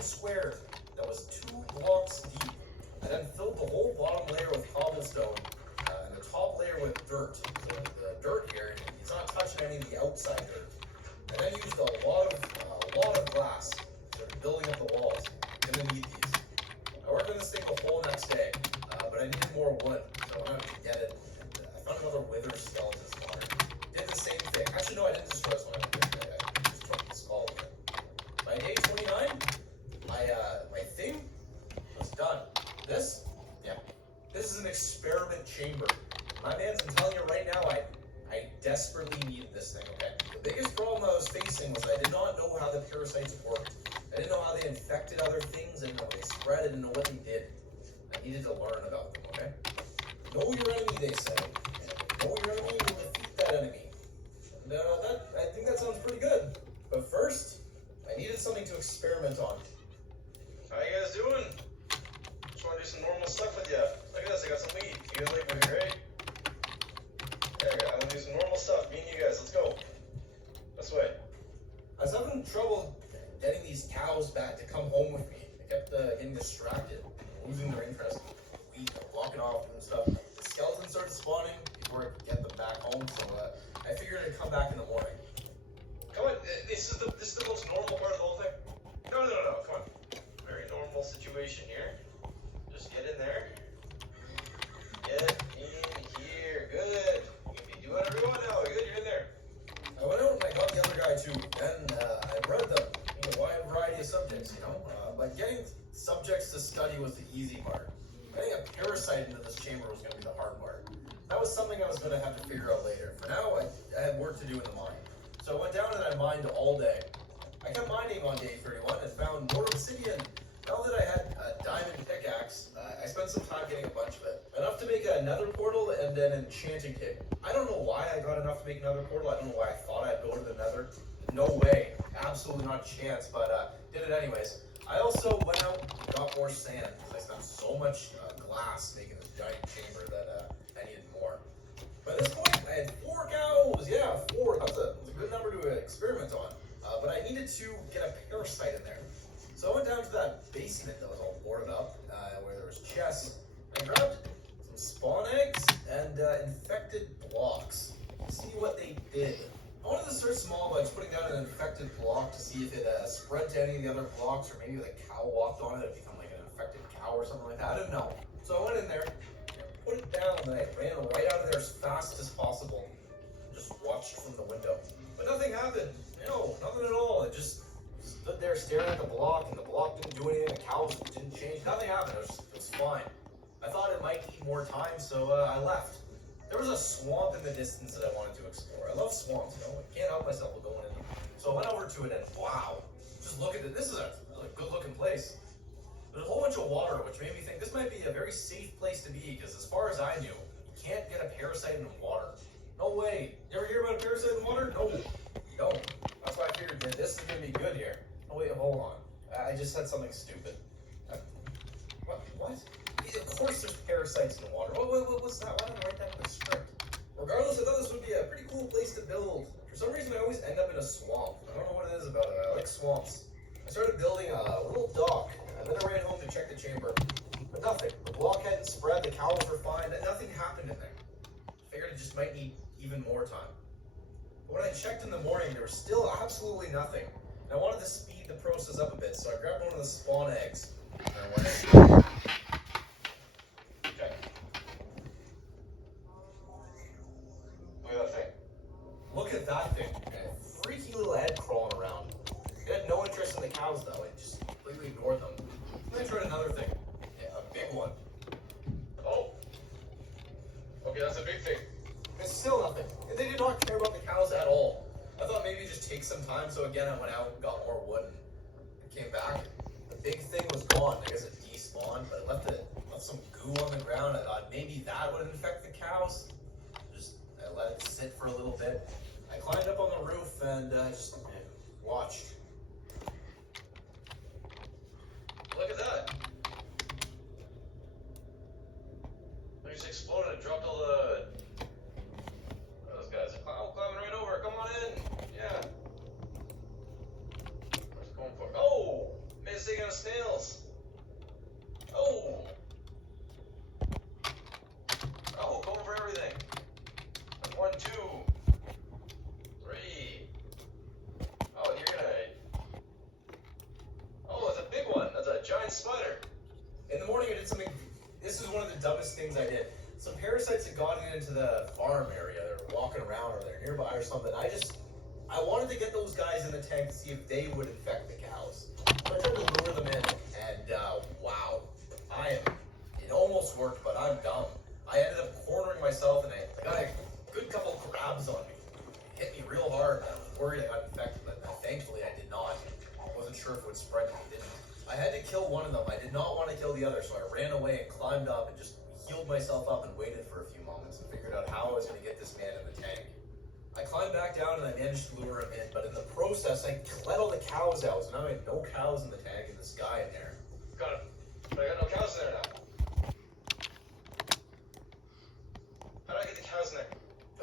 diamond square that was 2 blocks deep. I then filled the whole bottom layer with cobblestone and the top layer with dirt. So the dirt here, it's not touching any of the outside dirt. I then used a lot of glass, sort of building up the walls. I'm gonna need these. I worked on this thing the whole next day, but I needed more wood, so I went out to get it. And, I found another wither skeleton spawner. Did the same thing. Actually, no, I didn't destroy this one. I destroyed the skull again. By day 29, my thing was done. This is an experiment chamber. My man's, I'm telling you right now, I desperately needed this thing, okay? The biggest problem I was facing was I did not know how the parasites worked. I didn't know how they infected other things, I didn't know how they spread, I didn't know what they did. I needed to learn about them, okay? Know your enemy, they say. Know your enemy, you'll defeat that enemy. And I think that sounds pretty good. But first, I needed something to experiment on. How you guys doing? Just want to do some normal stuff with you. Look at this, I got some weed. You guys like what here, right? Yeah, I'm gonna do some normal stuff. Me and you guys, let's go. This way. I was having trouble getting these cows back to come home with me. They kept getting distracted, losing their interest. Weed, walking off and stuff. The skeletons started spawning before I could get them back home, so I figured I'd come back in the morning. Come on, this is the most normal part of the whole thing. No, come on. Very normal situation here. Just get in there. Get in here. Good. You can do whatever you want now. Good, you're in there. I went out and I got the other guy too. Then I read them, a wide variety of subjects, but getting subjects to study was the easy part. Getting a parasite into this chamber was going to be the hard part. That was something I was going to have to figure out later. For now, I had work to do in the mine. So I went down and I mined all day. I kept mining on day 31 and found more obsidian. Now that I had a diamond pickaxe, I spent some time getting a bunch of it. Enough to make another portal and then an enchanting table. I don't know why I got enough to make another portal. I don't know why I thought I'd go to the nether. No way. Absolutely not a chance, but did it anyways. I also went out and got more sand because I spent so much glass making this giant chamber that I needed more. By this point, I had 4 cows. Yeah, 4. That's a good number to experiment on. But I needed to get a parasite in there. So I went down to that basement that was all boarded up, where there was chests. I grabbed some spawn eggs and infected blocks. See what they did. I wanted to start small by just putting down an infected block to see if it spread to any of the other blocks, or maybe if a cow walked on it, it'd become like an infected cow or something like that. I didn't know. So I went in there, put it down, and I ran right out of there as fast as possible. Just watched from the window. But nothing happened. No, nothing at all. It just stood there staring at the block, and the block didn't do anything. The cows didn't change. Nothing happened. It was fine. I thought it might need more time, so I left. There was a swamp in the distance that I wanted to explore. I love swamps, I can't help myself with going in them. So I went over to it and wow, just look at it. This is a really good looking place. There's a whole bunch of water, which made me think this might be a very safe place to be, because as far as I knew, you can't get a parasite in water. No way. You ever hear about a parasite in water? No. You don't. That's why I figured that this is going to be good here. Oh wait, hold on. I just said something stupid. What? Of course there's parasites in the water. What's that? Why didn't I write that in the script? Regardless, I thought this would be a pretty cool place to build. For some reason, I always end up in a swamp. I don't know what it is about it. I like swamps. I started building a little dock, and then I ran home to check the chamber. But nothing. The block hadn't spread, the cows were fine, and nothing happened in there. I figured it just might need even more time. But when I checked in the morning, there was still absolutely nothing. And I wanted to speed the process up a bit, so I grabbed one of the spawn eggs. And I went in. Okay. Look at that thing. Look at that thing. A freaky little head crawling around. It had no interest in the cows, though. It just completely ignored them. Then I tried another thing. Yeah, a big one. Oh. Okay, that's a big thing. It's still nothing. And they did not care about the cows at all. I thought maybe it'd just take some time, so again I went out and got more wood and came back. The big thing was gone. I guess it despawned, but I left some goo on the ground. I thought maybe that would infect the cows. I let it sit for a little bit. I climbed up on the roof and just watched. Look at that. They just exploded and dropped all the... Those guys are climbing right over. Come on in. Yeah. Where's it going for? Oh! Made a mistake on a giant spider. In the morning, I did something. This is one of the dumbest things I did. Some parasites had gotten into the farm area. They're walking around or they're nearby or something. I wanted to get those guys in the tank to see if they would infect the cows. So I tried to lure them in, and wow, it almost worked, but I'm dumb. I ended up cornering myself, and I got a good couple grabs on me. It hit me real hard. I was worried I got infected, but thankfully I did not. I wasn't sure if it would spread if it didn't. I had to kill one of them. I did not want to kill the other, so I ran away and climbed up and just healed myself up and waited for a few moments and figured out how I was going to get this man in the tank. I climbed back down and I managed to lure him in, but in the process, I let all the cows out, so now I had no cows in the tank and this guy in there. Got him. But I got no cows in there now. How do I get the cows in there?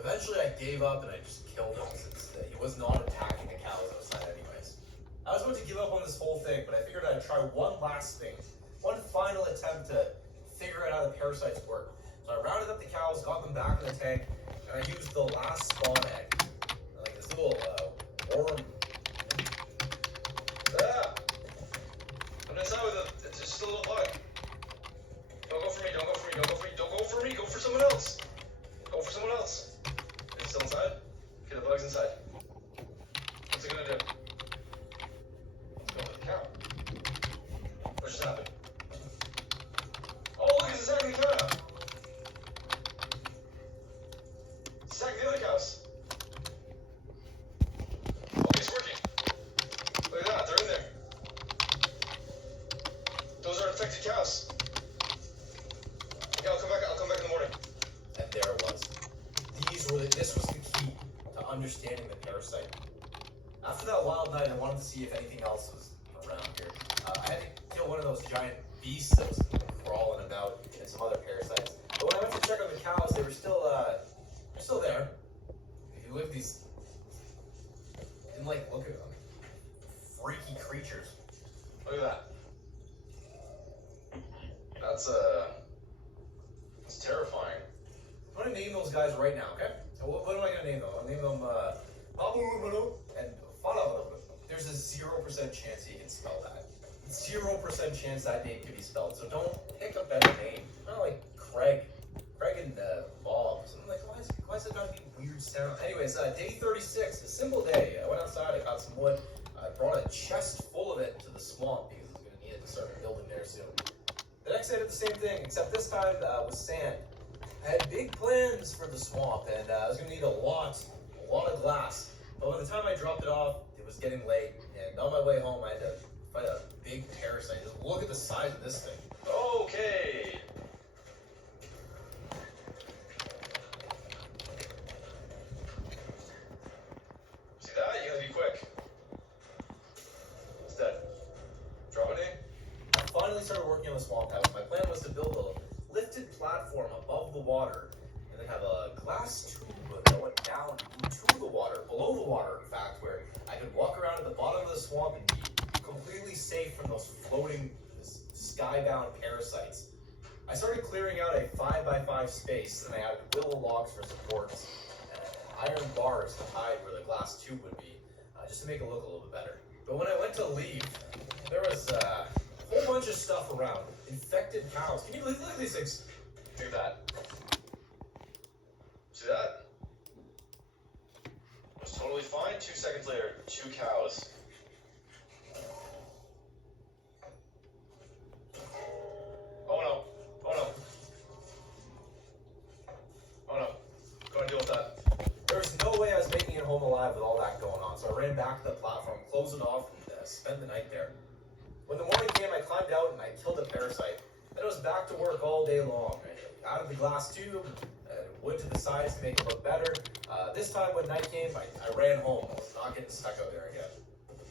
Eventually, I gave up and I just killed him since he was not attacking the cows outside anyways. I was about to give up on this whole thing, but I figured I'd try one last thing. One final attempt to figure out how the parasites work. So I rounded up the cows, got them back in the tank, and I used the last spawn egg. Like this little worm. Ah! I'm inside with it. It's just a little bug. Don't go for me, don't go for me, don't go for me, don't go for me, go for someone else. Go for someone else. Is he still inside? Okay, the bug's inside. What's it gonna do? Let's go with the cow. What just happened? Oh, look, it's attacking the cow now. It's attacking the other cows. Okay, it's working. Look at that, they're in there. Those are infected cows. Okay, I'll come back in the morning. And there it was. This was the key to understanding the parasite. After that wild night, I wanted to see if anything else was around here. I had to kill one of those giant beasts that was crawling about and some other parasites. But when I went to check on the cows, they were still there. You look at these, didn't look at them. Freaky creatures. Look at that. That's terrifying. I'm gonna name those guys right now, okay? So what am I gonna name them? I'll name them Babu and Fala. There's a 0% chance you can spell that. 0% chance that name can be spelled. So don't pick a better name. Not like Craig and Bob. So I'm like, why is it gotta be weird sound? Anyways, day 36, a simple day. I went outside, I got some wood, I brought a chest full of it to the swamp because I was gonna need it to start building there soon. The next day I did the same thing, except this time with sand. I had big plans for the swamp, and I was going to need a lot of glass. But by the time I dropped it off, it was getting late, and on my way home, I had to fight a big parasite. Just look at the size of this thing. Okay. See that? You gotta be quick. It's dead. Drop it in. I finally started working on the swamp house. My plan was to build a lifted platform above the water, and then have a glass tube going down into the water, below the water, in fact, where I could walk around at the bottom of the swamp and be completely safe from those floating, skybound parasites. I started clearing out a 5x5 space, and I added willow logs for supports, and iron bars to hide where the glass tube would be, just to make it look a little bit better. But when I went to leave, there was a whole bunch of stuff around. Infected cows. Can you look at these things? Look at that. See that? It was totally fine. 2 seconds later, 2 cows. Oh no. Oh no. Oh no. Go and deal with that. There was no way I was making it home alive with all that going on, so I ran back to the platform, closed it off, and spent the night there. When the morning came, I climbed out and I killed a parasite. Then I was back to work all day long. I added the glass tube, wood to the sides to make it look better. This time when night came, I ran home. I was not getting stuck out there again.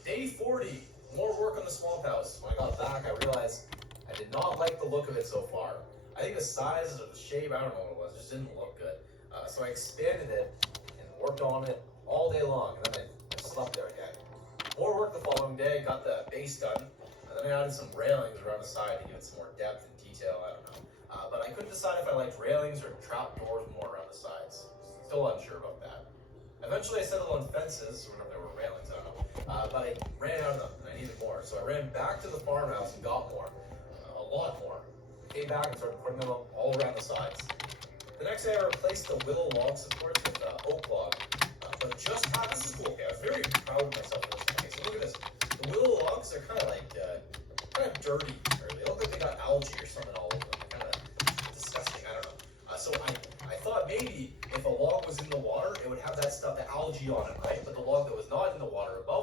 Day 40, more work on the swamp house. When I got back, I realized I did not like the look of it so far. I think the size or the shape, I don't know what it was, just didn't look good. So I expanded it and worked on it all day long, and then I slept there again. More work the following day, got the base done, and then I added some railings around the side to give it some more depth and detail, I don't know. But I couldn't decide if I liked railings or trap doors more around the sides. Still unsure about that. Eventually I settled on fences, or if there were railings, I don't know. But I ran out of them, and I I needed more. So I ran back to the farmhouse and got more. A lot more. Came back and started putting them all around the sides. The next day I replaced the willow log supports with oak log. But just how, this is cool, okay? I was very proud of myself for this. Okay, so look at this. The willow logs are kind of like, kind of dirty. Or they look like they got algae or something all over them. Kind of disgusting, I don't know. So I thought maybe if a log was in the water, it would have that stuff, the algae on it, right? But the log that was not in the water above